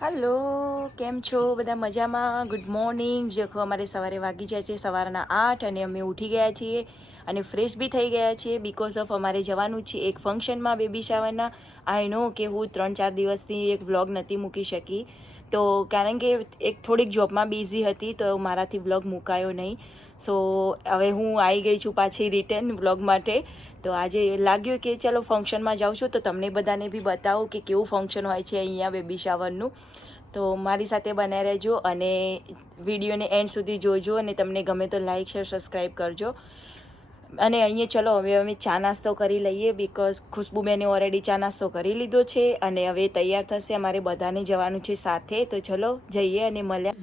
Hello, કેમ છો બધા? મજામાં? Good morning. દેખો અમારે સવારે વાગી જાય છે સવારના 8 અને અમે ઉઠી ગયા છીએ અને ફ્રેશ બી થઈ ગયા છીએ બિકોઝ ઓફ અમારે જવાનું છે એક ફંક્શનમાં બેબી શાવરના. આઈ નો કે હું 3-4 દિવસથી એક વ્લોગ નથી મૂકી શકી, તો કારણ કે એક થોડીક જોબમાં બિઝી હતી તો મારાથી વ્લોગ મુકાયો નહીં. સો હવે હું આવી ગઈ છું પાછી રિટર્ન વ્લોગ માટે. તો આજે લાગ્યું કે ચલો ફંક્શનમાં જાઉં છું તો તમને બધાને બી બતાવું કે કેવું ફંક્શન હોય છે અહીંયા બેબી શાવરનું. તો મારી સાથે બને રહેજો અને વિડીયોને એન્ડ સુધી જોજો અને તમને ગમે તો લાઇક શેર સબસ્ક્રાઈબ કરજો. અને અહીંયા ચલો હવે અમે ચા નાસ્તો કરી લઈએ બિકોઝ ખુશ્બુબેને ઓલરેડી ચા નાસ્તો કરી લીધો છે અને હવે તૈયાર થશે. અમારે બધાને જવાનું છે સાથે, તો ચલો જઈએ અને મળ્યા.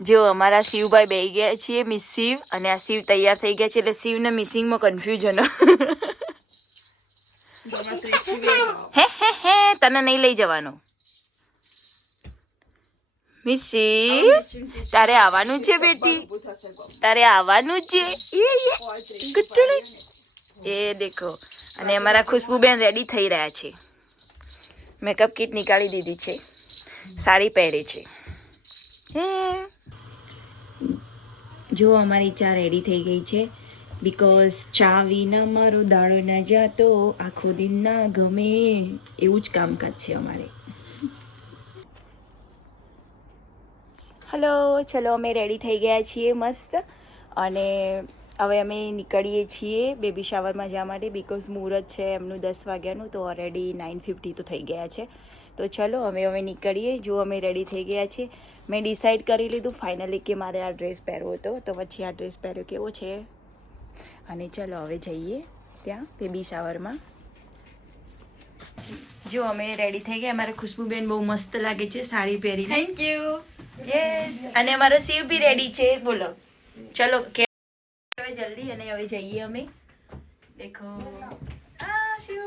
જો અમારા શિવભાઈ બેસી ગયા છીએ, મિસ શિવ, અને આ શિવ તૈયાર થઈ ગયા છે એટલે શિવને મિસિંગમાં કન્ફ્યુઝન. હે તને નહીં લઈ જવાનું મિસ શિવ, તારે આવવાનું છે બેટી, તારે આવવાનું છે. એ દેખો, અને અમારા ખુશ્બુબેન રેડી થઈ રહ્યા છે. મેકઅપ કિટ નીકાળી દીધી છે, સાડી પહેરે છે. જો અમારી ચા રેડી થઈ ગઈ છે બિકોઝ ચા વિના મારો દાડો ના જાતો, આખો દિન ના ગમે, એવું જ કામકાજ છે અમારે. હલો, ચલો અમે રેડી થઈ ગયા છીએ મસ્ત, અને હવે અમે નીકળીએ છીએ બેબી શાવરમાં જવા માટે બિકોઝ મુહૂર્ત છે એમનું 10 વાગ્યાનું, તો ઓલરેડી 9:50 તો થઈ ગયા છે. તો ચલો હવે નીકળીએ. જો અમે રેડી થઈ ગયા છીએ. મેં ડિસાઈડ કરી લીધું ફાઇનલી કે મારે આ ડ્રેસ પહેરવો હતો, તો પછી આ ડ્રેસ પહેર્યો કેવો છે. અને ચલો હવે જઈએ ત્યાં બેબી શાવરમાં. જો અમે રેડી થઈ ગયા. અમારા ખુશ્બુબેન બહુ મસ્ત લાગે છે સાડી પહેરી. Thank you. યસ, અને અમારો શિવ બી રેડી છે. બોલો ચલો હવે જલ્દી, અને હવે જઈએ અમે. દેખો આ શિવ.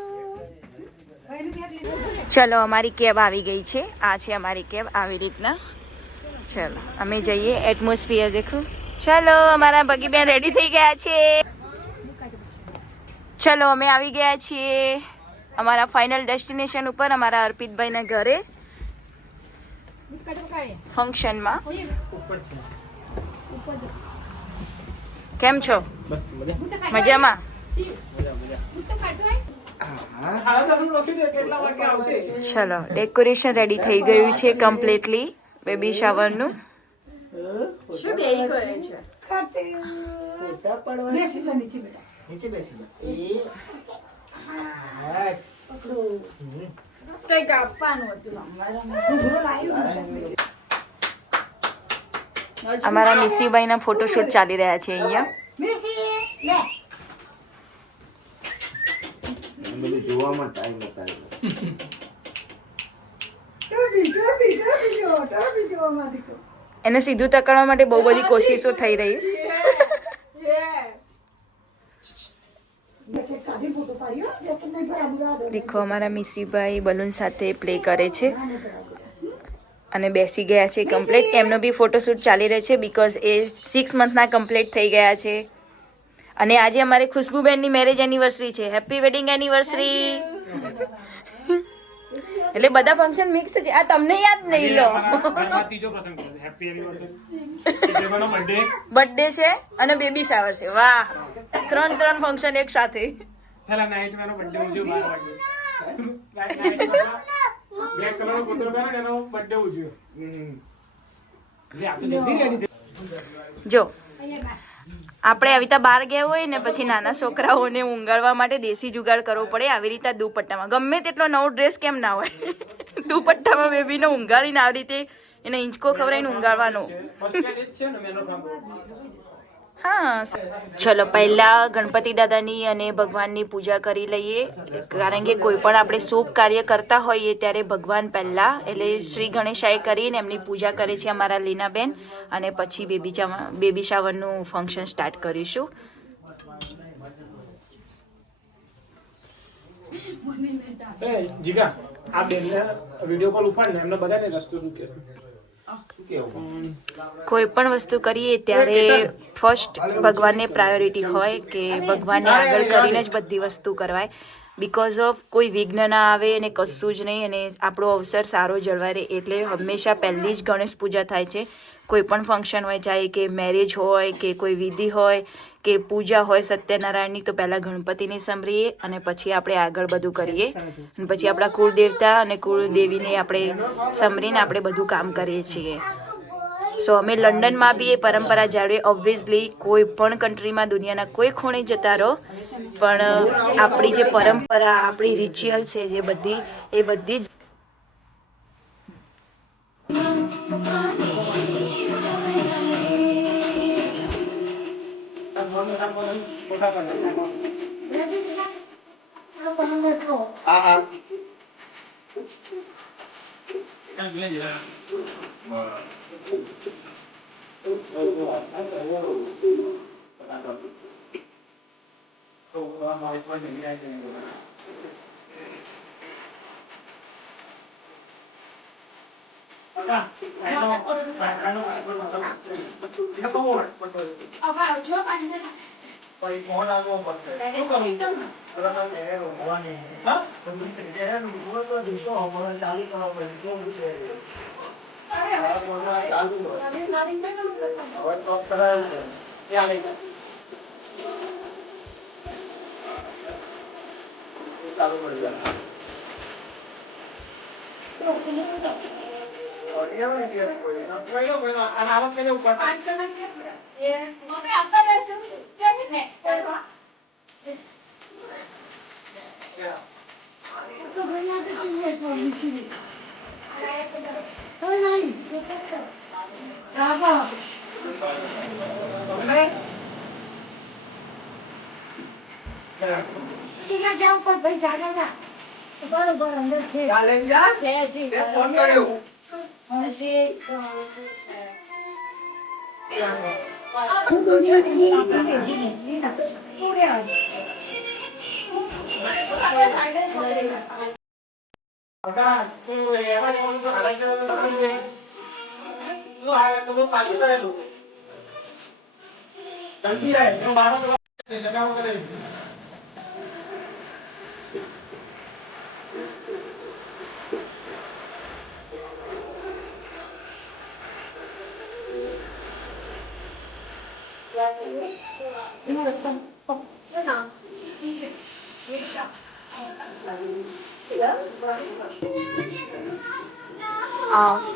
ચલો અમારી કેબ આવી ગઈ છે. આ છે અમારી કેબ, આવી રીતના. ચલો અમે જઈએ. એટમોસ્ફિયર દેખો. ચલો અમારા બગીબેન રેડી થઈ ગયા છે. ચલો અમે આવી ગયા છીએ અમારા ફાઇનલ ડેસ્ટિનેશન ઉપર, અમારા અર્પિતભાઈના ઘરે ફંક્શનમાં. કેમ છો? મજામાં? ચલો ડેકોરેશન રેડી થઈ ગયું છે કમ્પ્લીટલી બેબી શાવરનું. અમારા મિસીભાઈ ના ફોટોશૂટ ચાલી રહ્યા છે અહીંયા. એને સીધું તકડવા માટે બહુ બધી કોશિશો થઈ રહી. દેખો અમારા મિસીભાઈ બલૂન સાથે પ્લે કરે છે અને બેસી ગયા છે કમ્પ્લીટ. એમનો બી ફોટોશૂટ ચાલી રહ્યો છે બિકોઝ એ 6 મંથના કમ્પ્લીટ થઈ ગયા છે. અને આજે અમારે ખુશ્બુબેનની મેરેજ એનિવર્સરી છે. Happy wedding anniversary. એટલે બધા ફંક્શન મિક્સ છે. આ તમને યાદ નહીં લો. બર્થડે છે અને બેબી શાવર છે. વાહ, 3 ફંક્શન એક સાથે. પહેલા નાઈટ મેનો બર્થડે ઉજવ્યો 12 વાગે. બ્લેક કલરનો કૂતરો પહેરો ને એનો બર્થડે ઉજવ્યો. એટલે આ તો જલ્દી રેડી થઈ. જો આપણે આવી રીતે બહાર ગયા હોય ને પછી નાના છોકરાઓને ઊંઘાડવા માટે દેશી જુગાડ કરવો પડે. આવી રીતે દુપટ્ટામાં ગમે તેટલો નવો ડ્રેસ કેમ ના હોય, દુપટ્ટામાં બેબીને ઊંઘાડીને આવી રીતે એને હિંચકો ખવડાવીને ઊંઘાડવાનો. હા, ચલો પહેલા ગણપતિ દાદાની અને ભગવાનની પૂજા કરી લઈએ, કારણ કે કોઈ પણ આપણે શુભ કાર્ય કરતા હોઈએ ત્યારે ભગવાન પહેલા, એટલે શ્રી ગણેશાએ કરીને એમની પૂજા કરે છે અમારા લીનાબેન, અને પછી બેબી શાવરનું ફંક્શન સ્ટાર્ટ કરીશું. જીગા આ બેનને વિડિયો કોલ ઉપાડ ને, એમને બધાને રસ્તો શું કહે છે. કોઈ પણ વસ્તુ કરીએ ત્યારે ફર્સ્ટ ભગવાનને પ્રાયોરિટી હોય કે ભગવાનને આગળ કરીને જ બધી વસ્તુ કરવાય. બિકોઝ ઓફ કોઈ વિઘ્ન ના આવે અને કશું જ નહીં, અને આપણો અવસર સારો જળવાય રહે એટલે હંમેશા પહેલી જ ગણેશ પૂજા થાય છે. કોઈ પણ ફંક્શન હોય, ચાહે કે મેરેજ હોય કે કોઈ વિધિ હોય કે પૂજા હોય સત્યનારાયણની, તો પહેલાં ગણપતિને સમરીએ અને પછી આપણે આગળ બધું કરીએ. અને પછી આપણા કુળદેવતા અને કુળદેવીને આપણે સમરીને આપણે બધું કામ કરીએ છીએ. સો અમે લંડનમાં બી એ પરંપરા જાળવીએ. ઓબ્વિયસલી કોઈ પણ કન્ટ્રીમાં દુનિયાના કોઈ ખૂણે જતા રહો, પણ આપણી જે પરંપરા, આપણી રિચ્યુઅલ છે જે બધી, એ બધી જ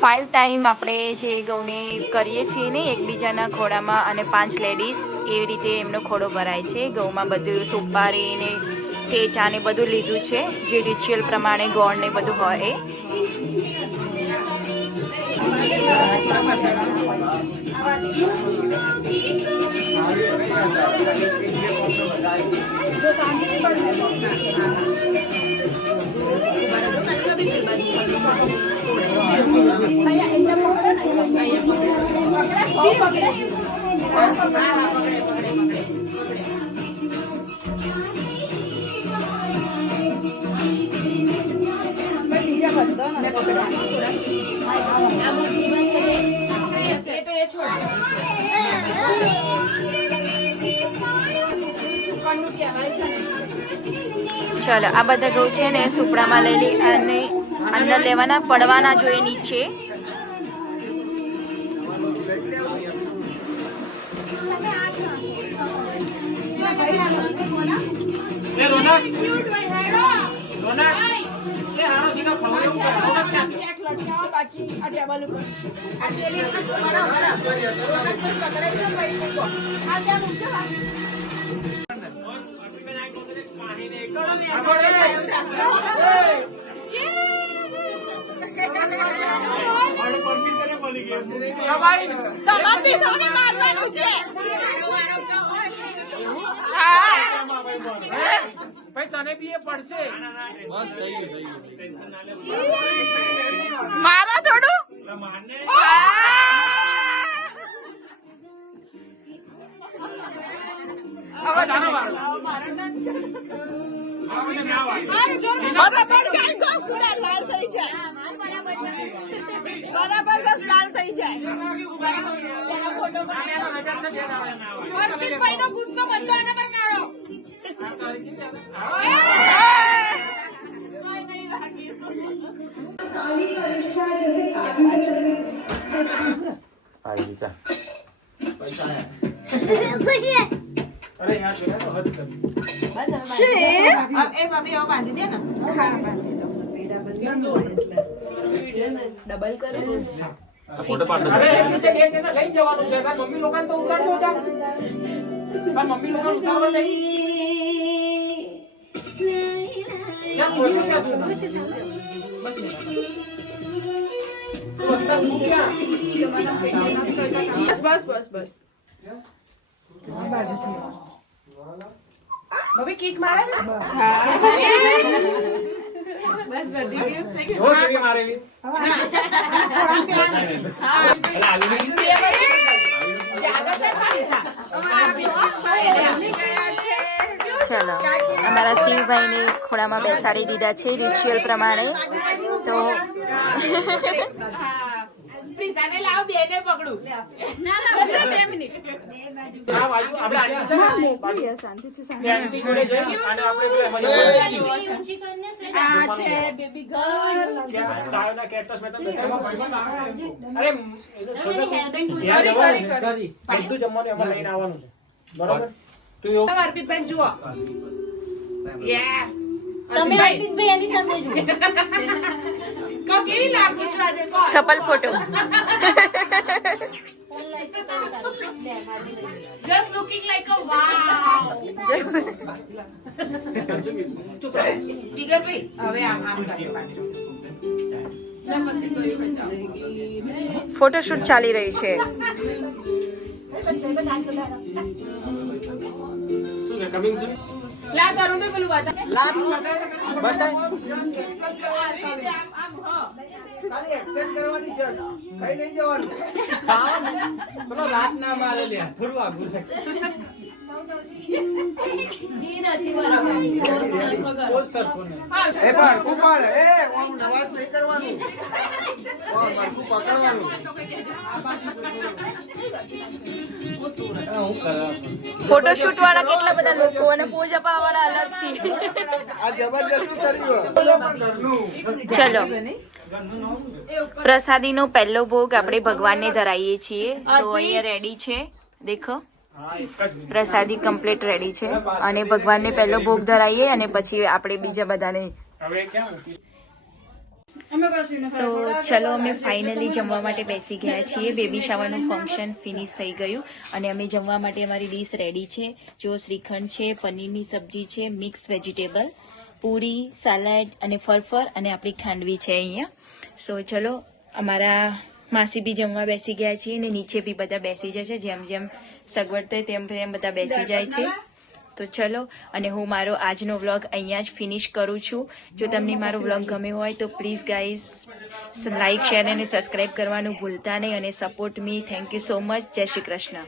ફાઇવ ટાઈમ આપણે જે ગૌને કરીએ છીએ ને એકબીજાના ખોડામાં, અને 5 લેડીઝ એવી રીતે એમનો ખોડો ભરાય છે. ગૌમાં બધું સુપારી ને ટેટા ને બધું લીધું છે, જે રિચ્યુઅલ પ્રમાણે ગોળ ને બધું હોય એ. ચલો, આ બધા ઘઉં છે ને સુપડામાં લઈ લઈ અને અંદર લેવાના, પડવાના જોઈએ નીચે. તને બી એ પડશે. મારા થોડું ગુસ્સો બંધો આના પર કાઢો. અરે યાર જોને તો હદ કરી. અરે એમ રીતે લે છે ને લઈ જવાનું છે. તાર મમ્મી લોકોને તો ઉતારજો જા. તાર મમ્મી લોકોને ઉતારવા નહીં. ક્યાં પહોંચ્યો ક્યાં તું? તું અંદર છું ક્યાં? જો કેવી મારેલી. ચલો અમારા શિવભાઈને ખોળામાં બેસાડી દીધા છે રિચ્યુઅલ પ્રમાણે. તો આ બાજુ આપણે આની છે ને બાજુ. એ આંટી જોડે જઈ અને આપણે પેલા એમાં જવાનું. સાયોના કેક્ટસ મેં તો બેઠા. અરે યાદ આવવાનું છે. બધું જમવાનું એમાં લઈને આવવાનું છે. બરોબર? તું એવું તમે અર્પિતભાઈ એની સામે જુઓ. Couple photo. Just looking like a wow. Photoshoot ચાલી રહી છે. શું છે કમિંગ સૂન? બી નથી બરાબર. ફોટોશૂટ વાળા કેટલા બધા લોકો અને પોઝ અપાવવા વાળા અલગથી. ચલો પ્રસાદીનો પહેલો ભોગ આપણે ભગવાનને ધરાઈએ છીએ. સો અહીંયા રેડી છે દેખો. હા એક જ મિનિટ. પ્રસાદી કમ્પ્લીટ રેડી છે અને ભગવાનને પહેલો ભોગ ધરાઈએ અને પછી આપણે બીજા બધાને. હવે ક્યાં? સો ચલો અમે ફાઇનલી જમવા માટે બેસી ગયા છીએ. બેબી શાવરનું ફંક્શન ફિનિશ થઈ ગયું અને અમે જમવા માટે અમારી ડીશ રેડી છે. જો શ્રીખંડ છે, પનીરની સબ્જી છે, મિક્સ વેજીટેબલ, પૂરી, સલાડ અને ફરફર અને આપણી ખાંડવી છે અહીંયા. સો ચલો અમારા માસી બી જમવા બેસી ગયા છીએ અને નીચે બી બધા બેસી જશે. જેમ જેમ સગવડ થાય તેમ તેમ બધા બેસી જાય છે. તો ચલો અને હું મારો આજનો વ્લોગ અહીંયા જ ફિનિશ કરું છું. જો તમને મારો વ્લોગ ગમ્યો હોય તો પ્લીઝ ગાઈઝ લાઇક, શેર અને સબસ્ક્રાઈબ કરવાનું ભૂલતા નહીં અને support me. Thank you so much. જય શ્રી કૃષ્ણ.